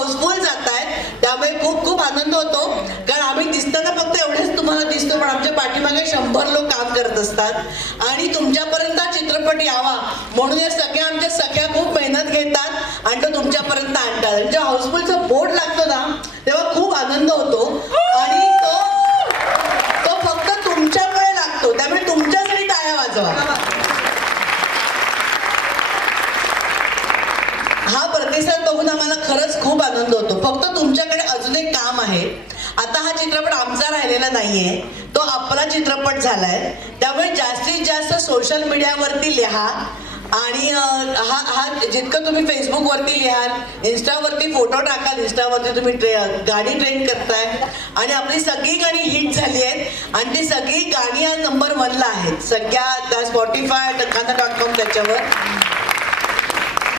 House full जात आहेत, त्यामुळे खूप खूप आनंद होतो. कारण आम्ही दिसताना फक्त एवढेच तुम्हाला दिसतो, पण आमच्या पाठीमागे 100 लोक काम करत असतात. आणि तुमच्यापर्यंत हा चित्रपट यावा म्हणून या सगळ्या आमच्या सख्या खूप मेहनत घेतात आणि तो तुमच्यापर्यंत आणतात. जेव्हा हाऊसफुलचा बोर्ड लागतो ना तेव्हा खूप आनंद होतो. आणि तो फक्त तुमच्यामुळे लागतो, त्यामुळे तुमच्यासाठी टाळ्या वाजवा. हा प्रतिसाद बघून आम्हाला खरंच खूप आनंद होतो. फक्त तुमच्याकडे अजून एक काम आहे. आता हा चित्रपट आमचा राहिलेला नाहीये, तो आपला चित्रपट झालाय. त्यामुळे जास्तीत जास्त सोशल मीडियावरती लिहा आणि हा जितकं तुम्ही फेसबुकवरती लिहाल, इन्स्टावरती फोटो टाकाल, इन्स्टावरती तुम्ही गाणी ट्रेंड करताय आणि आपली सगळी गाणी हिट झाली आहेत आणि ती सगळी गाणी आज नंबर 1ला आहेत सगळ्या त्या Spotify, Takana.com त्याच्यावर.